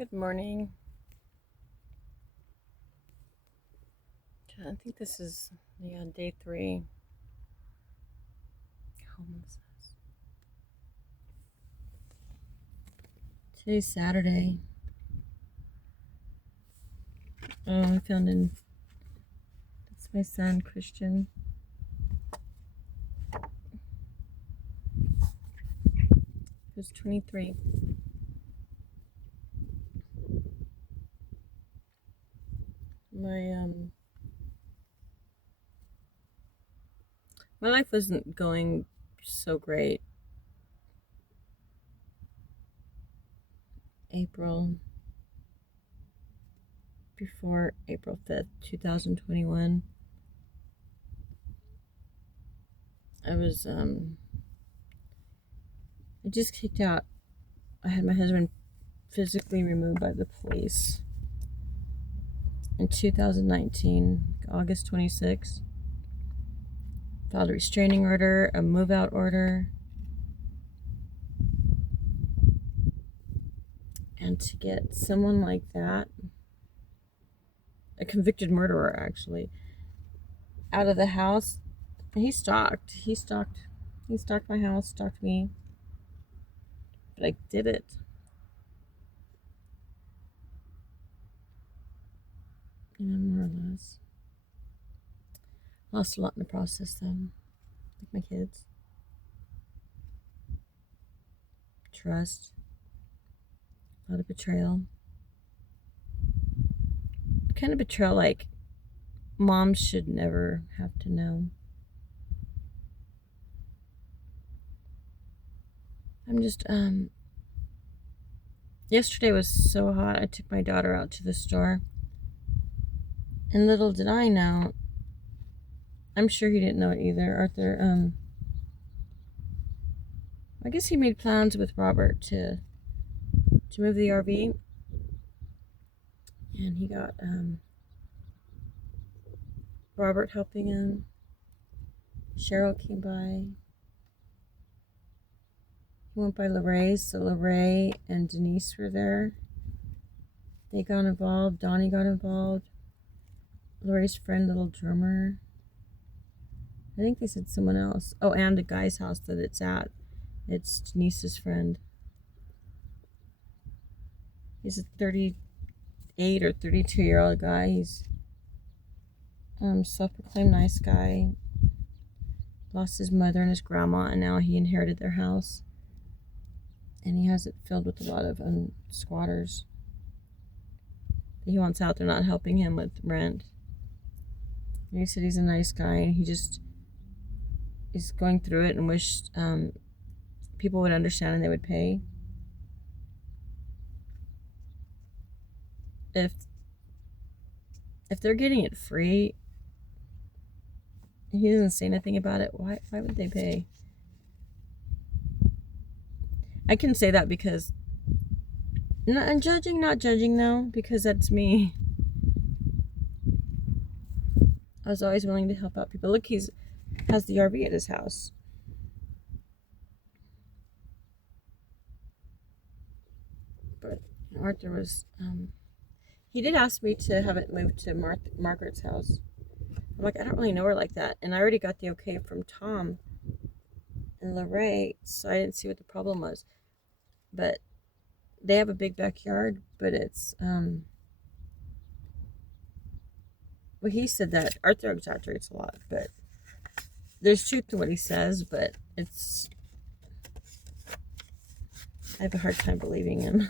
Good morning. I think this is day 3. Homelessness. Today's Saturday. I found that's my son Christian. He was 23. My life wasn't going so great. Before April 5th, 2021, I just kicked out. I had my husband physically removed by the police in 2019, August 26th. Filed a restraining order, a move-out order. And to get someone like that, a convicted murderer actually, out of the house, he stalked my house, stalked me. But I did it. More or less. Lost a lot in the process though. Like my kids. Trust. A lot of betrayal. The kind of betrayal like moms should never have to know. I'm just, yesterday was so hot, I took my daughter out to the store. And little did I know, I'm sure he didn't know it either, Arthur, I guess he made plans with Robert to move the RV. And he got, Robert helping him. Cheryl came by. He went by Lorraine's, so Lorraine and Denise were there. They got involved. Donnie got involved. Lorraine's friend, little drummer. I think they said someone else. Oh, and the guy's house that it's at. It's Denise's friend. He's a 38 or 32-year-old guy. He's self-proclaimed nice guy. Lost his mother and his grandma, and now he inherited their house. And he has it filled with a lot of squatters. He wants out. They're not helping him with rent. And he said he's a nice guy, and he just is going through it and wished people would understand and they would pay. If they're getting it free, he doesn't say anything about it, why would they pay? I can say that because I'm not judging though, because that's me. I was always willing to help out people. Look, has the RV at his house. But Arthur was, he did ask me to have it moved to Margaret's house. I'm like, I don't really know her like that. And I already got the okay from Tom and Lorraine, so I didn't see what the problem was. But they have a big backyard, but it's, well, he said that Arthur exaggerates a lot, but there's truth to what he says, but I have a hard time believing him.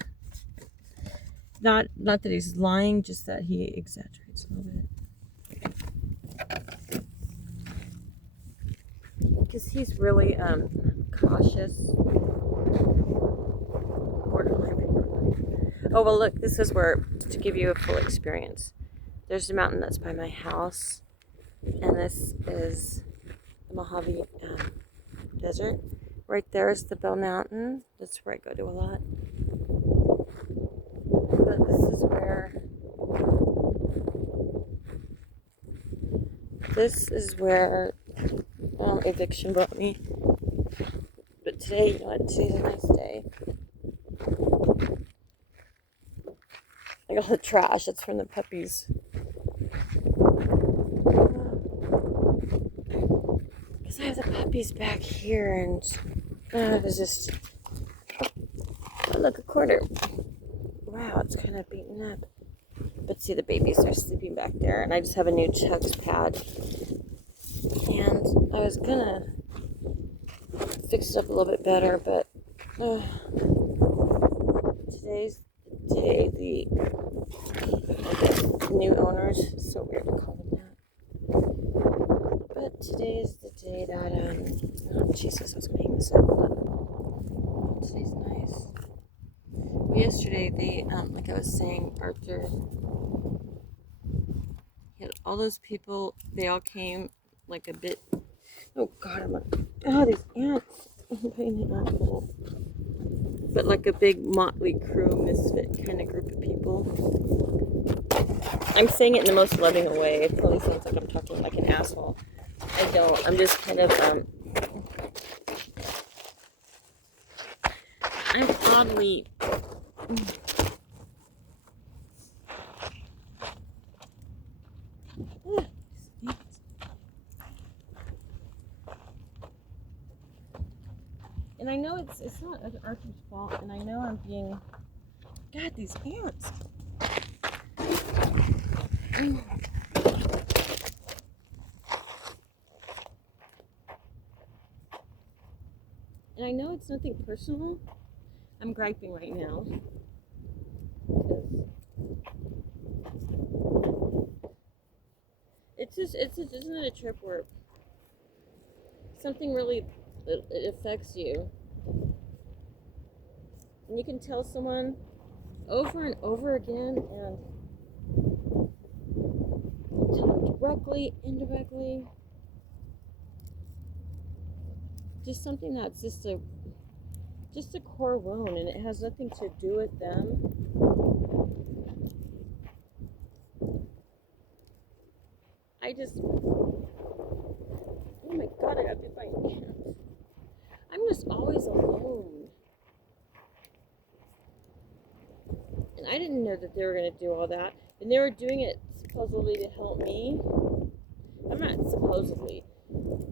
Not that he's lying, just that he exaggerates a little bit. Because he's really cautious. Oh, well, look, this is where, to give you a full experience, there's a mountain that's by my house, and this is the Mojave Desert. Right there is the Bell Mountain. That's where I go to a lot. But this is where Eviction brought me. But today, today's a nice day. Like all the trash that's from the puppies. Because I have the puppies back here, and it was just... Oh, look, a quarter. Wow, it's kind of beaten up. But see, the babies are sleeping back there, and I just have a new Chugs pad. And I was gonna fix it up a little bit better, but today's the day the new owners, it's so weird to call them that. But today is the day that, oh Jesus, I was gonna hang this up. Today's nice. Well, yesterday they, like I was saying, Arthur, he had all those people, they all came like a bit, oh God, these ants. I'm putting the ant hole. But like a big motley crew, misfit kind of group of people. I'm saying it in the most loving way. It probably sounds like I'm talking like an asshole. I don't. I'm just kind of, I'm oddly... And I know it's not Arthur's fault, and I know I'm being... God, these ants. And I know it's nothing personal. I'm griping right now. Isn't it a trip where something really, it affects you, and you can tell someone over and over again, and tell them directly, indirectly, just something that's just a core wound, and it has nothing to do with them. Oh my God, I have to find ants. I'm just always alone. And I didn't know that they were going to do all that. And they were doing it supposedly to help me. I'm not supposedly.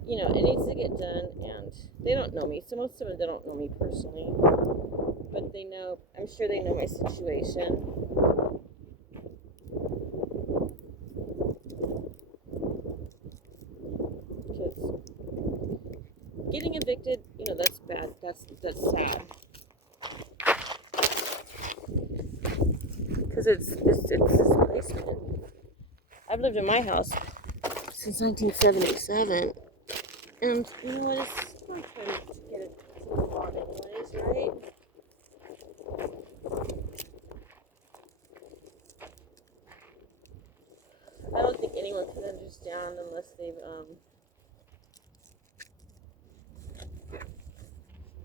You know, it needs to get done, and they don't know me. So most of them, they don't know me personally. But they know, I'm sure they know my situation. Because getting evicted, you know, that's bad. That's sad. Because it's displacement. I've lived in my house since 1977, and you know what? It's my time to get it to move on, anyways, right? I don't think anyone can understand unless they've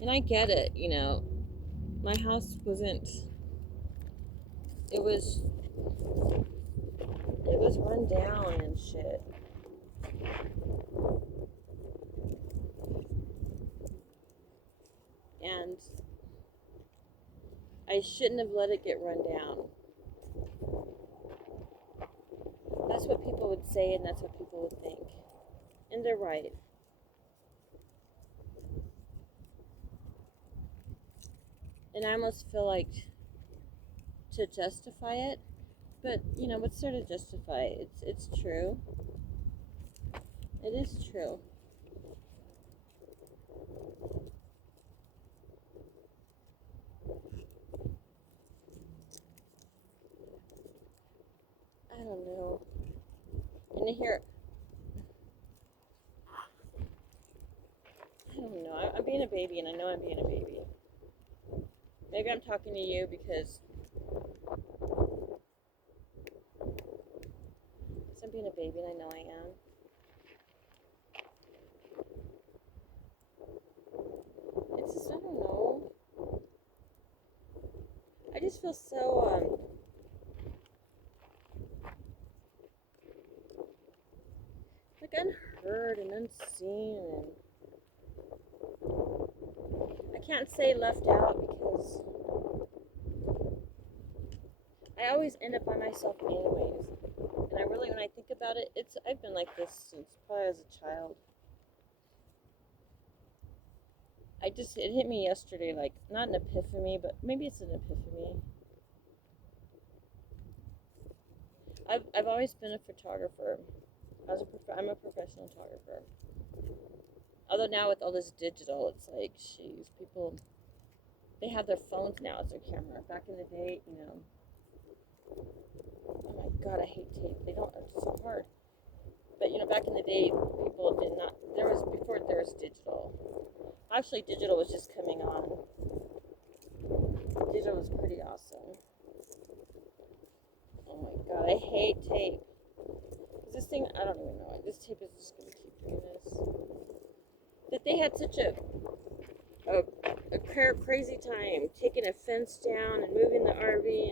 and I get it, you know. My house wasn't. It was run down and shit. And I shouldn't have let it get run down. That's what people would say, and that's what people would think. And they're right. And I almost feel like to justify it, but you know, what's there to justify? It's true. It is true. I don't know. And here, I don't know. I'm being a baby, and I know I'm being a baby. Maybe I'm talking to you because I'm being a baby, and I know I am. It's just, I don't know. I just feel so, like unheard and unseen, and I can't say left out because I always end up by myself anyways. And I really, when I think about it, I've been like this since probably as a child. It hit me yesterday, like, not an epiphany, but maybe it's an epiphany. I've always been a photographer. I'm a professional photographer. Although now with all this digital, it's like, jeez, people, they have their phones now as their camera. Back in the day, oh my god, I hate tape. They don't, it's so hard. But back in the day, people did not, before there was digital. Actually, digital was just coming on. Digital was pretty awesome. Oh my god, I hate tape. This thing, I don't even know. This tape is just going to keep doing this. But they had such a crazy time taking a fence down and moving the RV,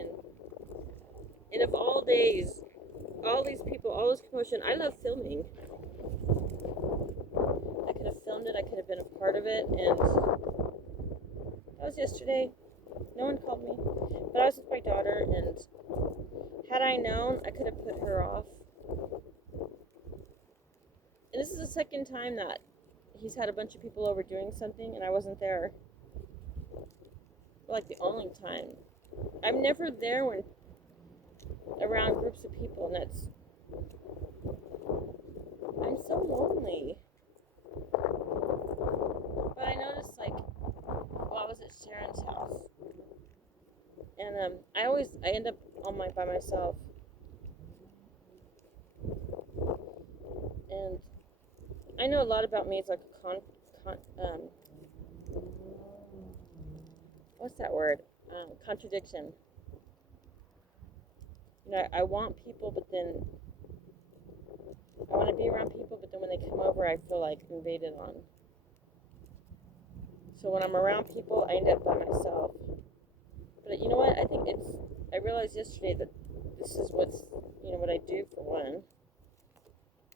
and of all days, all these people, all this commotion. I love filming. I could have filmed it. I could have been a part of it, and that was yesterday. No one called me, but I was with my daughter, and had I known, I could have put her off. And this is the second time that he's had a bunch of people over doing something, and I wasn't there. Like the only time. I'm never there when around groups of people, and I'm so lonely. But I noticed, like, I was at Sharon's house, and I end up by myself, and I know a lot about me. It's like a what's that word? Contradiction. I want people, but then I want to be around people, but then when they come over, I feel like invaded on. So when I'm around people, I end up by myself. But you know what? I realized yesterday that this is what I do for one.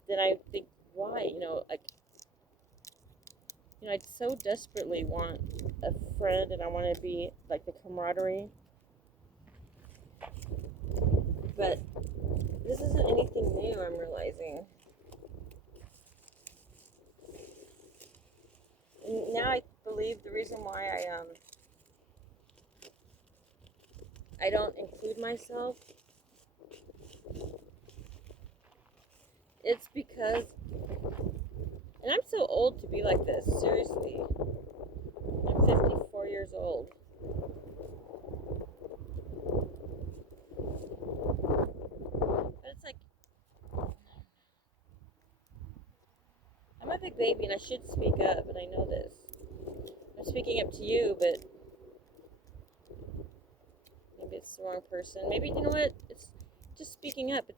Then I think, why? I so desperately want a friend, and I want to be like the camaraderie. But this isn't anything new, I'm realizing. And now I believe the reason why I don't include myself, it's because, and I'm so old to be like this, seriously. I'm 54 years old. But it's like, I'm a big baby and I should speak up, and I know this. I'm speaking up to you, but maybe it's the wrong person. Maybe, you know what? It's just speaking up.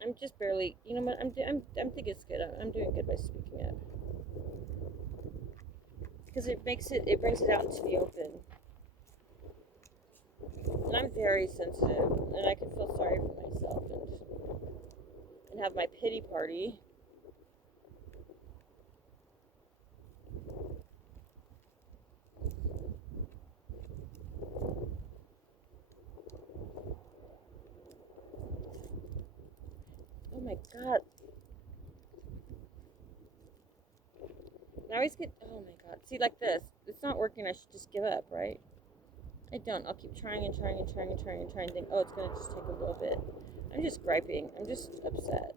I'm just barely, you know what? I'm thinking it's good. I'm doing good by speaking up. Because it brings it out into the open. And I'm very sensitive, and I can feel sorry for myself and have my pity party. Oh my god. Now oh my god. See, like this. It's not working. I should just give up, right? I don't. I'll keep trying and trying and trying and trying and trying and think, oh, it's going to just take a little bit. I'm just griping. I'm just upset.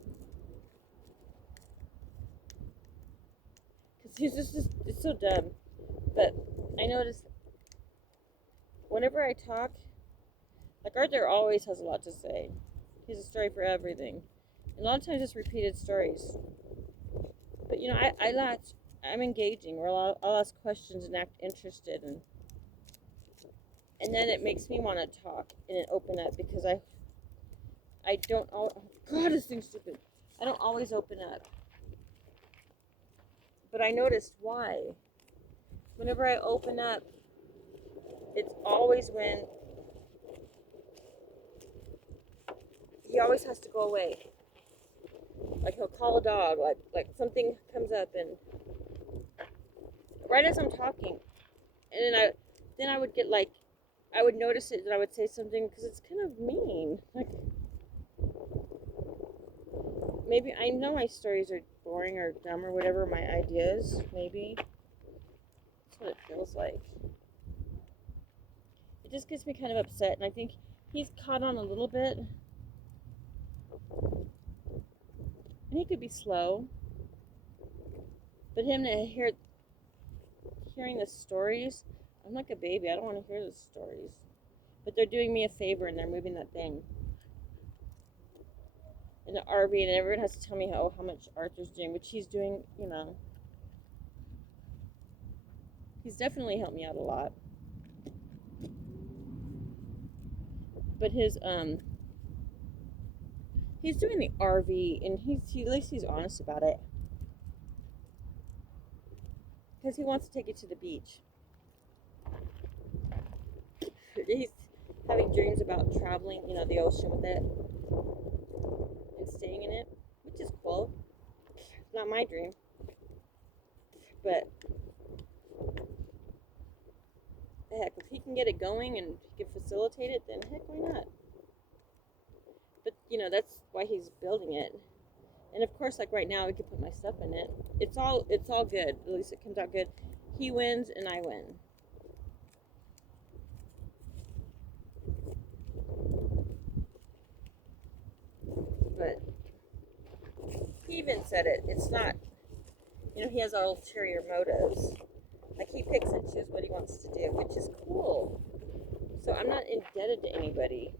Because it's so dumb. But I notice whenever I talk, like Arthur always has a lot to say. He has a story for everything. And a lot of times it's repeated stories. But I'm engaging, or I'll ask questions and act interested, and then it makes me want to talk and open up, because I don't, oh god, this thing's stupid. I don't always open up. But I noticed why. Whenever I open up, it's always when he always has to go away. Like he'll call a dog, like something comes up, and right as I'm talking, and then I would get like I would notice it and I would say something because it's kind of mean. Like, maybe I know my stories are boring or dumb or whatever, my ideas, maybe. That's what it feels like. It just gets me kind of upset, and I think he's caught on a little bit. And he could be slow. But him to hearing the stories, I'm like a baby. I don't want to hear the stories. But they're doing me a favor and they're moving that thing in the RV, and everyone has to tell me how much Arthur's doing, which he's doing, you know. He's definitely helped me out a lot. But he's doing the RV, and at least he's honest about it. Because he wants to take it to the beach. He's having dreams about traveling, you know, the ocean with it and staying in it, which is cool. It's not my dream, but heck, if he can get it going and he can facilitate it, then heck, why not? But you know, that's why he's building it. And of course, like right now, we could put my stuff in it. It's all good. At least it comes out good. He wins and I win. But he even said it. It's not, you know, he has ulterior motives. Like, he picks and chooses what he wants to do, which is cool. So I'm not indebted to anybody.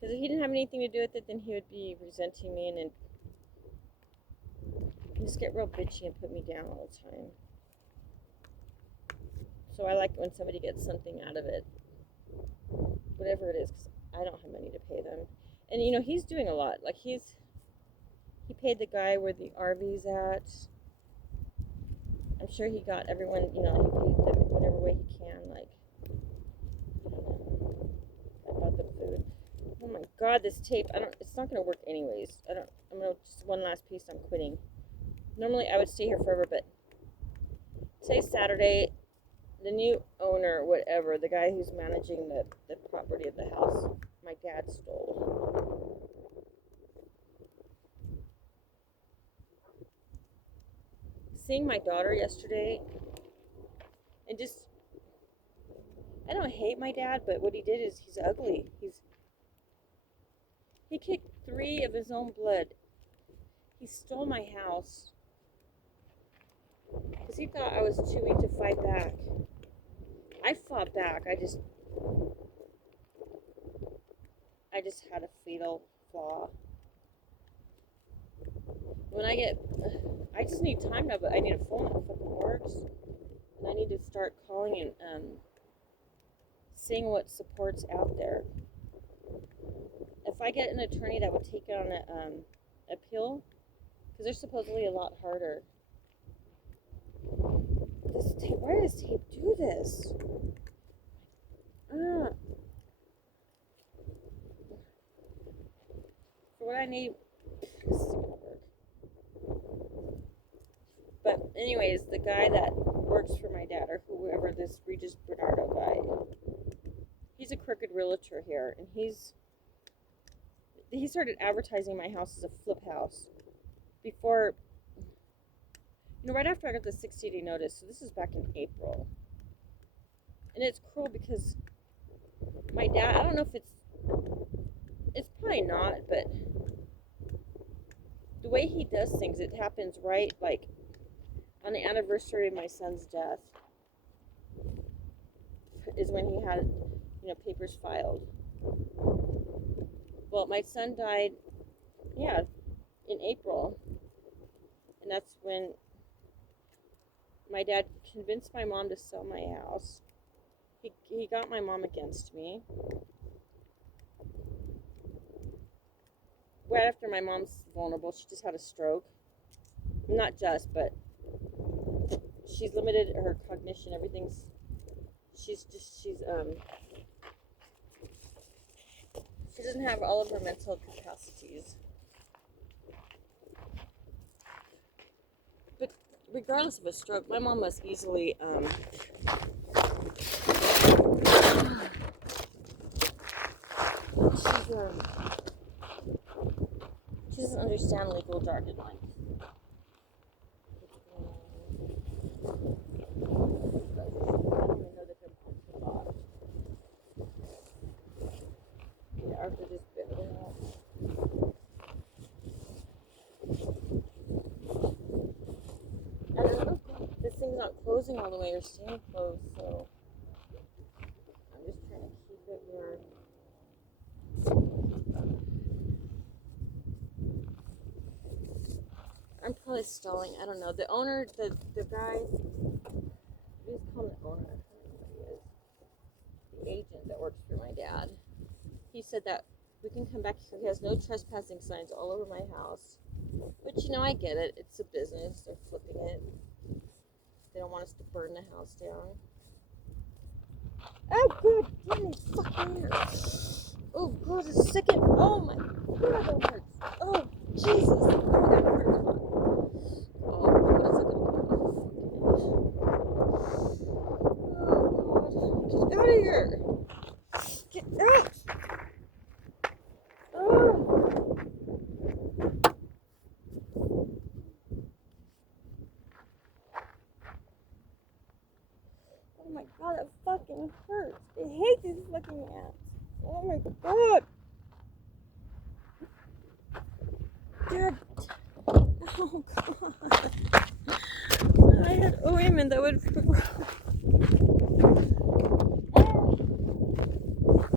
Because if he didn't have anything to do with it, then he would be resenting me and just get real bitchy and put me down all the time. So I like it when somebody gets something out of it, whatever it is, because I don't have money to pay them. And you know, he's doing a lot. Like, he paid the guy where the RV's at. I'm sure he got everyone, you know, he paid them whatever way he can. Like, I don't know. I bought them food. Oh my god, this tape, it's not going to work anyways. I'm going to, just one last piece, I'm quitting. Normally I would stay here forever, but today's Saturday. The new owner, whatever, the guy who's managing the property of the house, my dad stole. Seeing my daughter yesterday, and just, I don't hate my dad, but what he did is he's ugly. He kicked 3 of his own blood. He stole my house because he thought I was too weak to fight back. I fought back. I just had a fatal flaw. When I just need time now, but I need a phone that fucking works. And I need to start calling and seeing what support's out there. If I get an attorney that would take it on an appeal, because they're supposedly a lot harder. This tape, why does tape do this? For what I need, this is gonna work. But anyways, the guy that works for my dad, or whoever, this Regis Bernardo guy, he's a crooked realtor here, and he started advertising my house as a flip house before, you know, right after I got the 60-day notice. So this is back in April, and it's cruel because my dad, I don't know if it's probably not, but the way he does things, it happens right, like, on the anniversary of my son's death is when he had, you know, papers filed. Well, my son died, yeah, in April, and that's when my dad convinced my mom to sell my house. He got my mom against me. Right after my mom's vulnerable, she just had a stroke. Not just, but she's limited her cognition. Everything's, she doesn't have all of her mental capacities. But regardless of a stroke, my mom was easily, she doesn't understand legal jargon like. Yeah, Arthur just bit it out. I don't know. This thing's not closing all the way or staying closed, so I'm just trying to keep it where. I'm probably stalling. I don't know. The owner, the guy, we just call him the owner. I don't know what he is. The agent that works for my dad. He said that we can come back here. He has no trespassing signs all over my house. Which, you know, I get it. It's a business. They're flipping it. They don't want us to burn the house down. Oh, good. Damn it, fucking ears. Oh, God, it's sickening. Oh, my God, that hurts. Oh, Jesus. Oh, that hurts. Oh, God, it's like a... Oh, God. Get out of here. Get out. Oh. Oh my God, that fucking hurts. I hate these fucking ants. Oh my God. Dad. Oh God. I had ointment that would.